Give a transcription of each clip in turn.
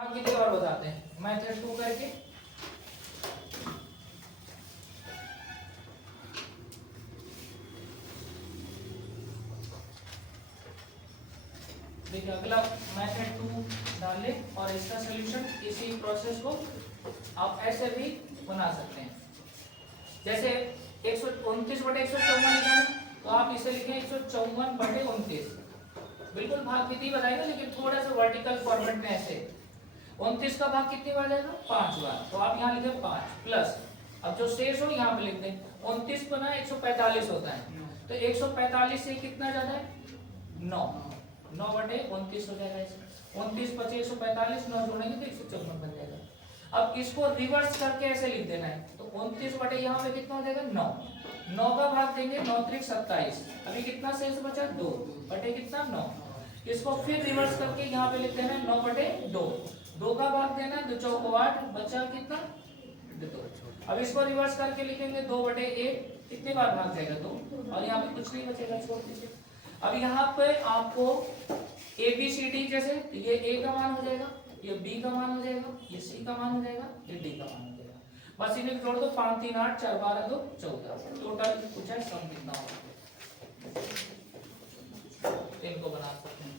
हम कितनी बार बताते हैं मेथड 2 करके। देखिए अगला मेथड 2 डाल ले और इसका सॉल्यूशन इसी प्रोसेस को आप ऐसे भी बना सकते हैं। जैसे 129/154 लिखा है तो आप इसे लिखें 154/29। बिल्कुल भाग कितनी बताएगा लेकिन थोड़ा सा वर्टिकल फॉर्मेट में ऐसे। 29 का भाग कितनी बार जाएगा 5 बार, तो आप यहाँ लिखें 5 प्लस अब जो शेष हो यहाँ पे लिख दें। 29 बना 145 होता है तो 145 से कितना जाता है 9, 9/29 हो जाएगा। इसे 29 बचे 145, 9 जोड़ेंगे तो 154 बन जाएगा। अब इसको रिवर्स करके ऐसे लिख देना है तो 29 बटे यहाँ पे कितना हो जाएगा 9, 9 का भाग देंगे 9 त्रिक 27, अभी कितना शेष बचा 2 बटे कितना 9। इसको फिर रिवर्स करके यहाँ पे लिख देना है 9/2, 2 का भाग देना है 2 चौको 8, बचा कितना 2। अब इसको रिवर्स करके लिखेंगे 2/1, कितनी बार भाग जाएगा 2 और यहाँ पे कुछ नहीं बचेगा, छोड़ दीजिए। अब यहाँ पे आपको ABCD जैसे ये A का मान हो जाएगा, ये B का मान हो जाएगा, ये C का मान हो जाएगा, ये D का मान हो जाएगा। बस इन्हें जोड़ दो 5 3 8 4 12 2 14, टोटल पूछा है सम कितना होगा, इनको बना सकते हैं।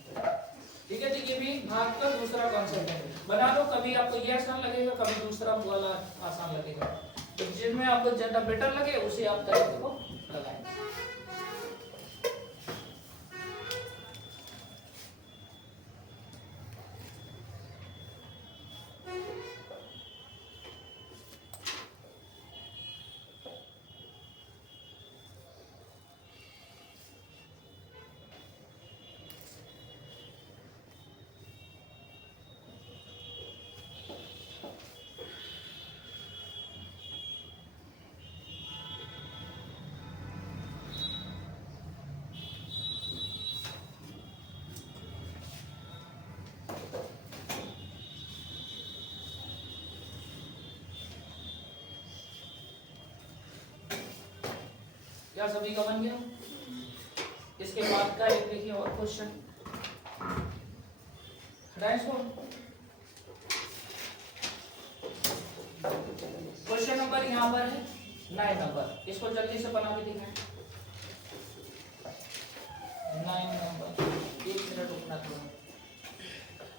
ठीक है, तो ये भी भाग का दूसरा कॉन्सेप्ट है, बना लो। कभी आपको ये आसान लगेगा, कभी दूसरा वाला आसान लगेगा, तो जिसमें आपको ज्यादा बेटर लगे उसे आप तरीके को लगाएं। क्या सभी का बन गया? इसके बाद का एक देखिए और क्वेश्चन, क्वेश्चन नंबर यहाँ पर है 9 नंबर, इसको जल्दी से बना के दिखाएं। 9 नंबर, 1 मिनट रुकना थोड़ा।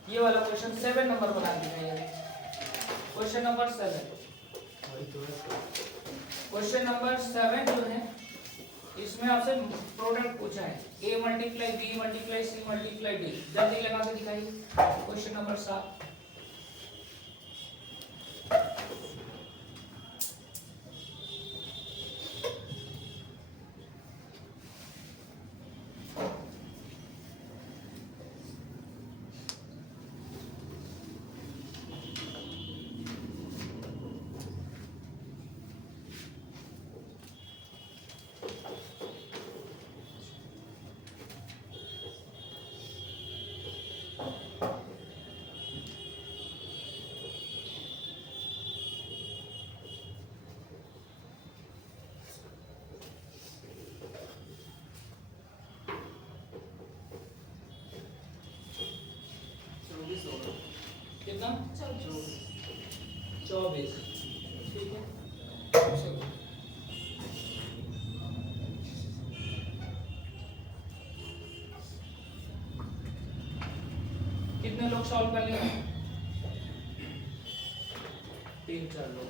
ये वाला क्वेश्चन 7 नंबर बना दिखाइए। क्वेश्चन नंबर 7, क्वेश्चन नंबर 7 जो है इसमें आपसे प्रोडक्ट पूछा है A × B × C × D, जल्दी लगा के दिखाइए। क्वेश्चन नंबर 7, कितना 24, ठीक है। कितने लोग सॉल्व कर लेंगे? 3-4 लोग।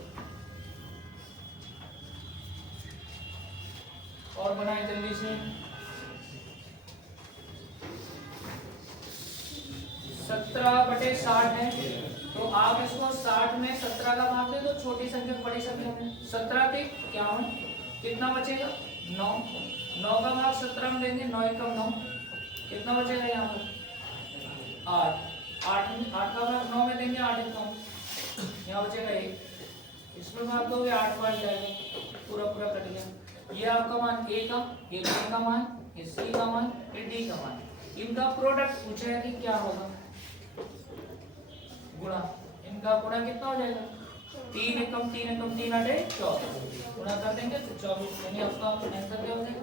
और बनाए जल्दी से। 17/60 है तो आप इसको 60 में 17 का भाग दे दो, छोटी संख्या बड़ी संख्या में। 17 पे 51, कितना बचेगा 9, 9 का भाग 17 में देंगे 9 × 9, कितना बचेगा यहाँ पर 8, 8 का भाग 9 में देंगे 8 × 9, यहाँ बचेगा 1, इसमें भाग दोगे 8 बार जाएगा, पूरा पूरा कट गया। ये आपका मान A का, ये B का मान, ये C का मान, ये D का मान, इनका प्रोडक्ट पूछा है कि क्या होगा गुणा, इनका गुणा कितना हो जाएगा 3 × 3 × 3 = 24, गुणा कर देंगे तो 24, यानी आपका आंसर क्या हो जाएगा।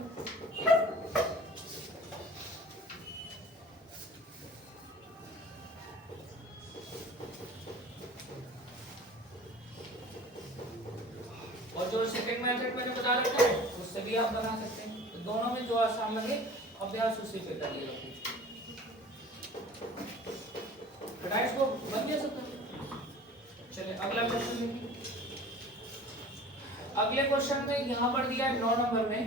और जो सेकंड मेथड मैंने बता रखा है उससे भी आप बना सकते हैं। तो दोनों में जो आसान लगे अभ्यास उसी पे करिएगा। गाइस को बन गया सब? चलिए अगला क्वेश्चन देखिए। अगले क्वेश्चन में यहाँ पर दिया है 9 नंबर में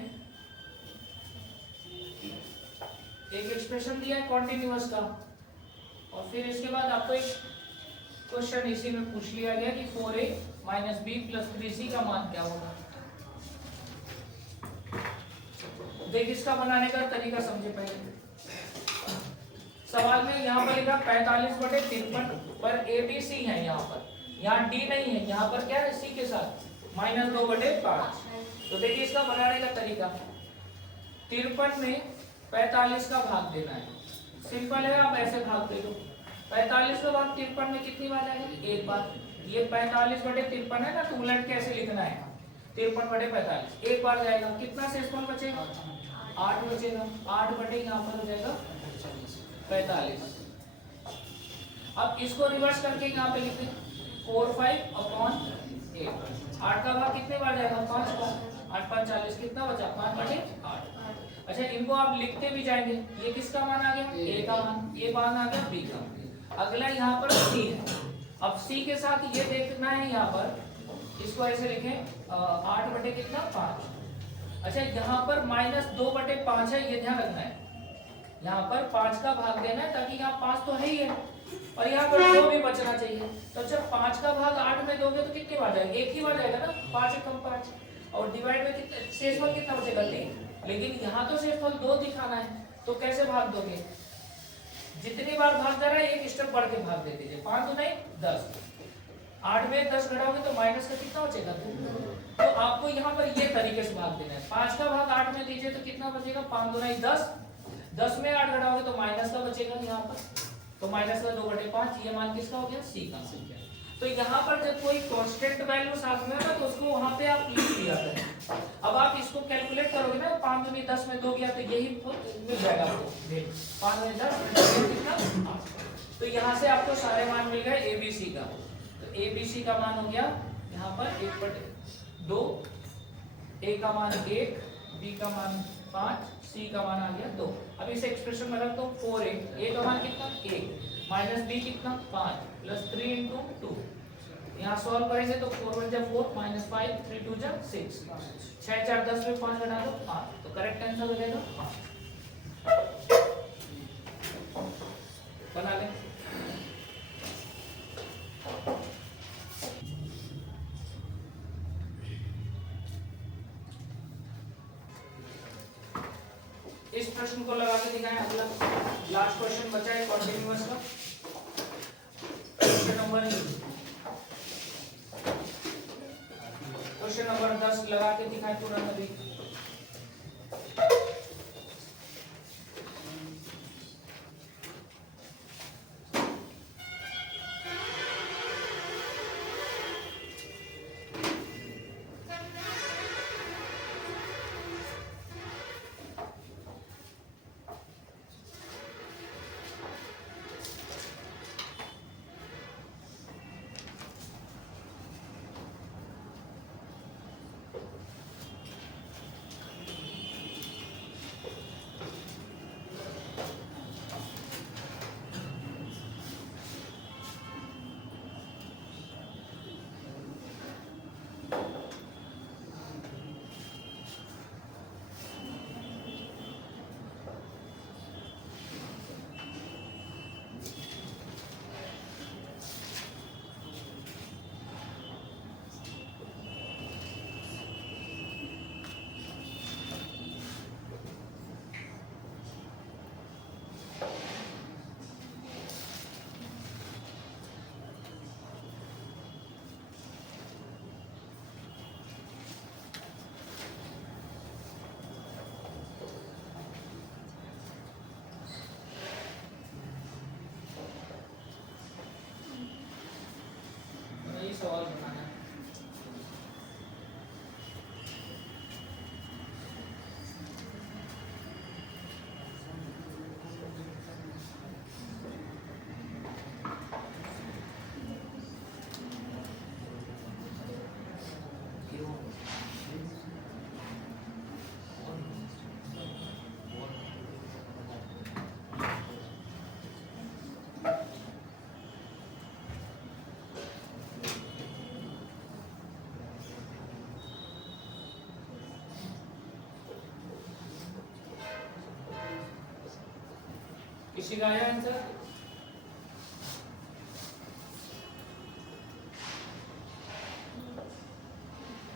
एक एक्सप्रेशन दिया है कॉन्टिन्यूअस का, और फिर इसके बाद आपको एक क्वेश्चन इसी में पूछ लिया गया कि 4a minus B plus 3c का मान क्या होगा। देख इसका बनाने का तरीका समझे पहले। सवाल में यहाँ पर लिखा 45/53 पर a b c है, यहाँ पर यहाँ d नहीं है, यहाँ पर क्या है c के साथ -2/5। तो देखिए इसका बनाने का तरीका 53 में 45 का भाग देना है। सिंपल है, आप ऐसे भाग दे दो। 45 का भाग 53 में कितनी बार आएगी? एक बार। ये 45/53 है ना, तो उलट कैसे लिखना है? 53/45 एक बार जाएगा, कितना शेषफल बचेगा? 8 बचेगा। 8 बटे यहाँ पर हो जाएगा 45। अब इसको रिवर्स करके यहाँ पे लिखते 4/5/8। 8 का भाग कितने बार जाएगा? 5 बार। 8 5 40, कितना बचा? 5/8। अच्छा, इनको आप लिखते भी जाएंगे। ये किसका मान आ गया? a का मान। ये मान आ गया b का। अगला यहाँ पर c है। अब c के साथ ये देखना है, यहाँ पर इसको ऐसे लिखें 8 बटे कितना? 5। अच्छा, यहाँ पर -2/5 है, ये ध्यान रखना है। यहाँ पर 5 का भाग देना है, ताकि यहाँ 5 तो है ही है और यहाँ पर 2 भी बचना चाहिए। तो जब 5 का भाग 8 में दोगे तो कितनी बार जाएगा? एक ही बार जाएगा ना, 5 कम 5। और डिवाइड में कितना शेषफल कितना बचेगा? 3। लेकिन यहाँ तो शेषफल 2 दिखाना है, तो कैसे भाग दोगे? जितनी बार भाग जा रहा है एक स्टेप बढ़ के भाग दे दीजिए। 5 तो नहीं 10। 8 में 10 घटाओगे तो माइनस का कितना बचेगा? 2। तो आपको यहाँ पर ये तरीके से भाग देना है। 5 का भाग 8 में दीजिए तो कितना बचेगा? 5 2 नहीं 10। 10 में 8 घटाओगे तो माइनस का बचेगा यहाँ पर, तो माइनस का 2/5। ये मान किसका हो गया? सी का। तो यहाँ पर जब कोई कांस्टेंट वैल्यू साथ में है ना, तो उसको वहां पे आप लिख दिया करें। अब आप इसको कैलकुलेट करोगे ना, 5 में 10 में 2 गया तो यही मिल जाएगा आपको। 5 में 10 कितना? 8। तो यहाँ से आपको सारे मान मिल गए एबीसी का। तो एबीसी का मान हो गया यहाँ पर 1/2, ए का मान 1, बी का मान 5, सी का मान आ गया 2। अब इस एक्सप्रेशन में रख दो 4a, ए का मान कितना? 1 माइनस बी कितना? 5 प्लस 3 × 2। यहाँ सॉल्व करेंगे तो 4 1 जा 4 -5 3 2 जा 6 6 4 10 में 5 घटा दो 5। तो करेक्ट आंसर हो जाएगा 5। बना लें। इस प्रश्न को लगा के दिखाएं। अगला लास्ट क्वेश्चन बचा है कॉन्टिन्यूअस का। क्वेश्चन नंबर 10 लगा के दिखाएं तुरंत अभी। सवाल बनाना है। ठीक आया आंसर।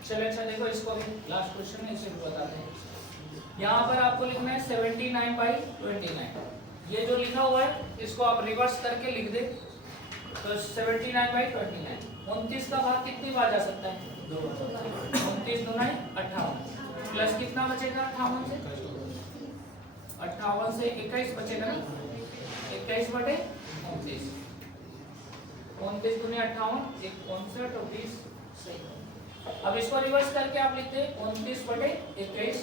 चलिए अच्छा देखो इसको भी लास्ट क्वेश्चन है, इसे भी बताते हैं। यहाँ पर आपको लिखना है 79/29। ये जो लिखा हुआ है इसको आप रिवर्स करके लिख दे तो 79/29। 29 का भाग कितनी बार जा सकता है? 2 बार। 29 दूना 58 प्लस कितना बचेगा 58 से? 58 से 21 बचेगा ना, 21/29। 29 दूनी 58, 59 और 20 सही। अब इसको रिवर्स करके आप लिखते हैं 29/21।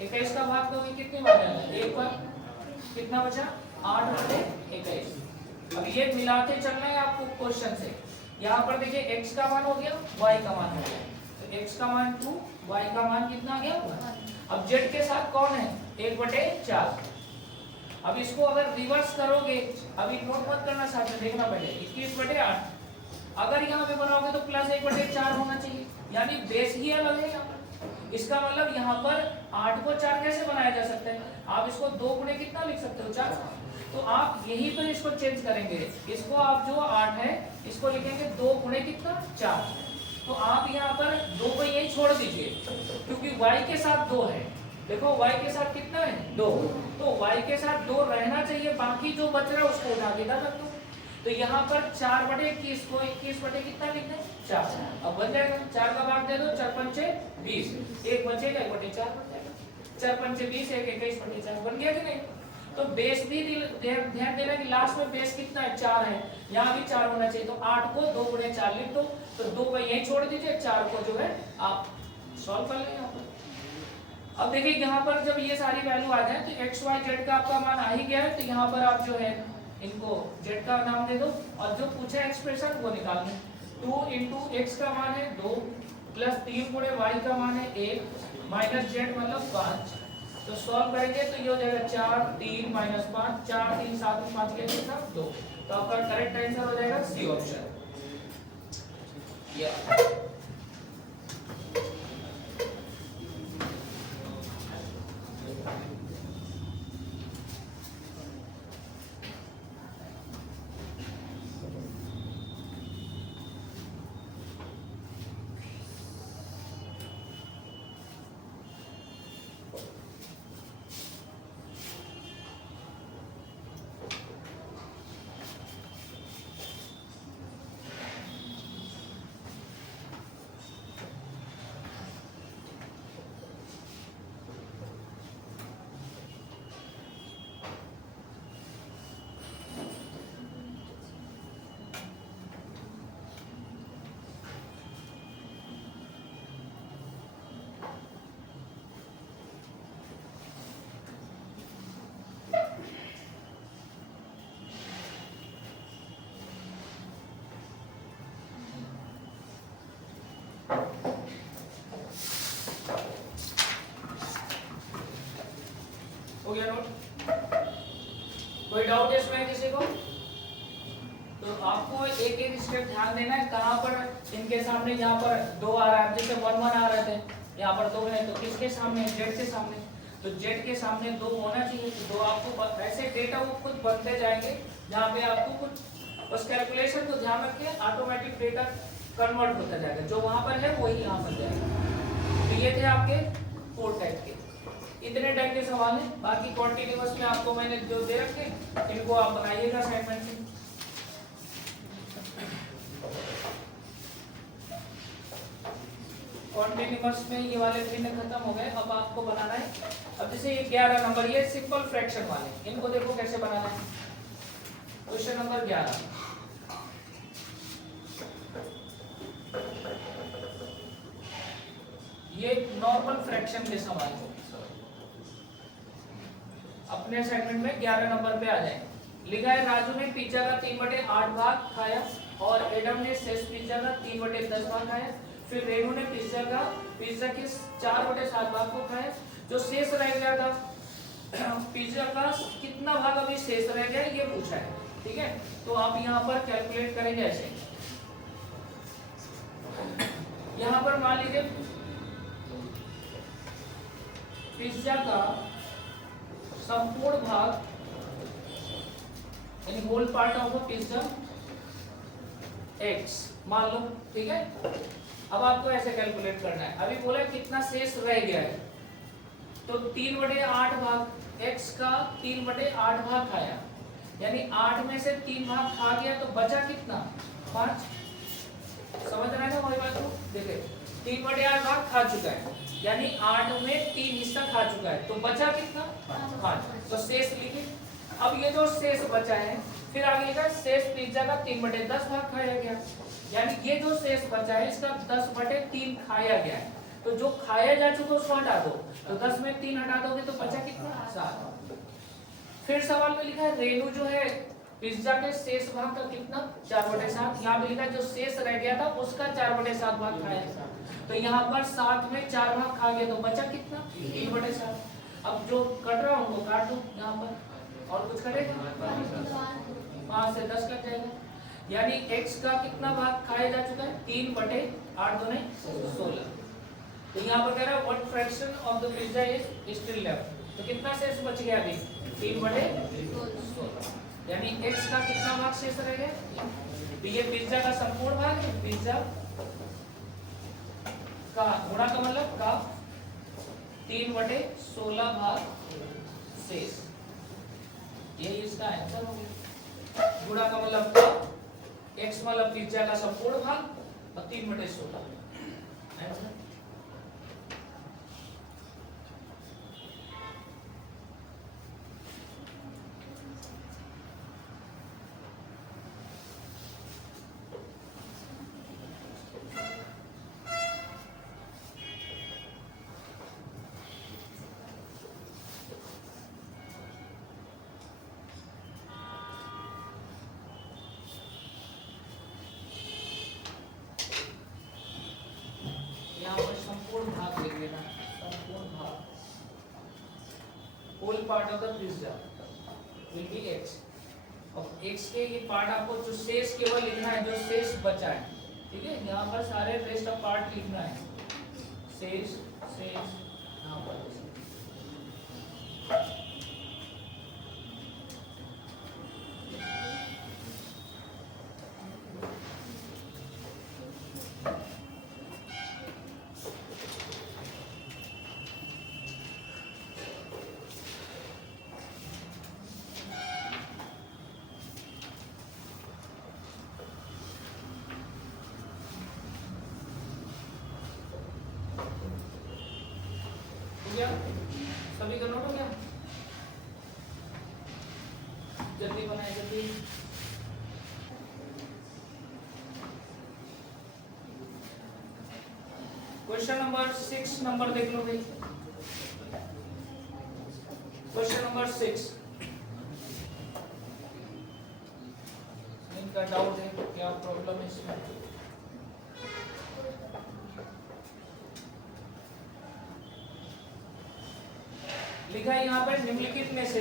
21 का भाग दोगे कितनी बार जाना है? एक बार। कितना बचा? 8/21। अब ये मिलाते चलना है आपको क्वेश्चन से। यहाँ पर देखिए x का मान हो गया, y का मान हो गया, तो x का मान 2, y का मान कितना आ गया? 1। अब z के साथ कौन है? 1/4। अब इसको अगर रिवर्स करोगे, अभी नोट मत करना, साथ में देखना पहले, 21/8। अगर यहाँ पे बनाओगे तो प्लस 1/4 होना चाहिए, यानी बेस ही अलग है यहाँ पर। इसका मतलब यहाँ पर 8 को 4 कैसे बनाया जा सकता है? आप इसको 2 गुणे कितना लिख सकते हो? 4। तो आप यहीं पर इसको चेंज करेंगे, इसको आप जो 8 है इसको लिखेंगे 2 गुणे कितना? 4। तो आप यहाँ पर 2 को यही छोड़ दीजिए क्योंकि y के साथ 2 है। देखो y के साथ कितना है? 2। तो y के साथ 2 रहना चाहिए, बाकी जो बच रहा है उसको उठा के रख दो। तो यहाँ पर 4/21 को 21 बटे कितना लिखना है? 4। अब बन जाएगा, 4 का भाग दे दो, 4 पंचे 20, 1 बचेगा, 1/4 बन जाएगा। 4 पंचे 20, 1 21/4 बन गया कि नहीं? तो बेस भी ध्यान देना कि लास्ट में बेस कितना है? 4 है, यहाँ भी 4 होना चाहिए। तो 8 को 2 गुणे 4 लिख दो, तो 2 को यही छोड़ दीजिए, 4 को जो है आप सॉल्व कर लेंगे। अब देखिए यहाँ पर जब ये सारी वैल्यू आ जाए तो x y z का आपका मान आ ही गया है, तो यहाँ पर आप जो है इनको z का नाम दे दो और जो पूछा एक्सप्रेशन वो निकालना। 2 × x का मान है 2 प्लस 3 गुणे y का मान है 1 माइनस z मतलब 5। तो सॉल्व करेंगे तो ये हो जाएगा 4 3 माइनस 5, 4 3 7 में 5 कितना? 2। तो आपका करेक्ट आंसर हो जाएगा सी ऑप्शन। हो गया नोट? कोई डाउट है इसमें किसी को? तो आपको एक एक स्टेप ध्यान देना है, कहाँ पर इनके सामने, यहाँ पर 2 आ रहा है, जैसे 1 1 आ रहे थे, यहाँ पर 2 है, तो किसके सामने? z के सामने। तो z के सामने 2 होना चाहिए, तो 2 आपको ऐसे डेटा वो खुद बनते जाएंगे, जहाँ पे आपको कुछ उस कैलकुलेशन को ध्यान रखिए, ऑटोमेटिक डेटा कन्वर्ट होता जाएगा, जो वहाँ पर है वही यहाँ पर जाएगा। तो ये थे आपके 4 टाइप के, इतने टाइप के सवाल हैं। बाकी कॉन्टिन्यूअस में आपको मैंने जो दे रखे इनको आप बनाइएगा असाइनमेंट में। कॉन्टिन्यूअस में ये वाले भिन्न खत्म हो गए, अब आपको बनाना है। अब जैसे ये 11 नंबर, ये सिंपल फ्रैक्शन वाले, इनको देखो कैसे बनाना है। क्वेश्चन नंबर 11, ये नॉर्मल फ्रैक्शन के सवाल हो, अपने असाइनमेंट में 11 नंबर पे आ जाए। लिखा है राजू ने पिज्जा का 3/8 भाग खाया और एडम ने शेष पिज्जा का 3/10 भाग खाया। फिर रेनू ने पिज्जा के 4/7 भाग को खाया। जो शेष रह गया था पिज्जा का कितना भाग अभी शेष रह गया ये पूछा है, ठीक है। तो आप यहाँ पर कैलकुलेट करेंगे ऐसे, यहाँ पर मान लीजिए पिज्जा का संपूर्ण भाग यानी whole part of a pizza x मान लो, ठीक है। अब आपको ऐसे कैलकुलेट करना है, अभी बोला कितना शेष रह गया है, तो 3/8 भाग x का 3/8 भाग खाया, यानी 8 में से 3 भाग खा गया तो बचा कितना 5। समझ रहे हैं ना वही बात को, देखिए 3/8 भाग खा चुका है, यानी 8 में 3 हिस्सा खा चुका है, तो बचा कितना 5। तो शेष लिखे। अब ये जो शेष बचा है, फिर आगे लिखा शेष पिज्जा का 3/10 भाग खाया गया, यानी ये जो शेष बचा है इसका 10/3 खाया गया है, तो जो खाया जा चुका उसको हटा दो, तो 10 में 3 हटा दोगे तो बचा कितना 7। फिर सवाल में लिखा है रेनू जो है पिज्जा के शेष भाग का कितना 4/7, यहाँ पे लिखा जो शेष रह गया था उसका 4/7 भाग खाया, तो यहाँ पर 7 में 4 भाग खा गया, तो बचा कितना 3/7। अब जो कट रहा उनको काट दो यहाँ पर, और कुछ करेगा 5 से 10 कट जाएगा, यानी x का कितना भाग खाया जा चुका है 3/8 दूने 16। तो यहाँ पर कह रहा है what fraction of the pizza is still left, तो कितना शेष बच गया अभी 3/16, यानी x का कितना भाग शेष रह गया, तो ये पिज्जा का संपूर्ण भाग है, पिज्जा का गुणा का मतलब का 3/16 भाग शेष, यही इसका आंसर हो गया। गुणा का मतलब का x मतलब पिज्जा का संपूर्ण भाग और 3/16 आंसर। यहाँ पर संपूर्ण भाग लिख देना, संपूर्ण भाग, whole part of the pizza will be x, और x के ये पार्ट आपको जो शेष केवल लिखना है, जो शेष बचा है, ठीक है। यहाँ पर सारे रेस्ट ऑफ पार्ट लिखना है, शेष शेष यहाँ पर गया, सभी का नोट हो गया, जल्दी बनाए जल्दी। क्वेश्चन नंबर 6 नंबर देख लो भाई, क्वेश्चन नंबर 6, इनका डाउट है क्या प्रॉब्लम है इसमें। लिखा है यहाँ पर निम्नलिखित में से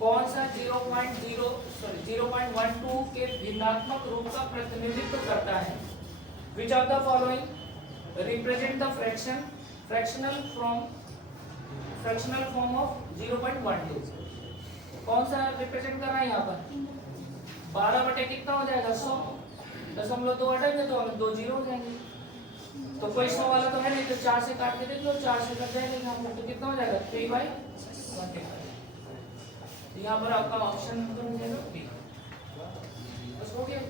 कौन सा 0.12 के भिन्नात्मक रूप का प्रतिनिधित्व करता है। Which of the following represent the fractional form of 0.12, कौन सा रिप्रेजेंट कर रहा है यहाँ पर 12 बटे कितना हो जाएगा 100, 0.2 हटाएंगे तो 2 जीरो हो जाएंगे, तो कोई 100 वाला तो है नहीं, तो 4 से काट के देख लो, 4 से कट जाएगा यहाँ पर, तो कितना हो जाएगा 3/25। यहाँ पर आपका ऑप्शन बन जाएगा बस हो गया।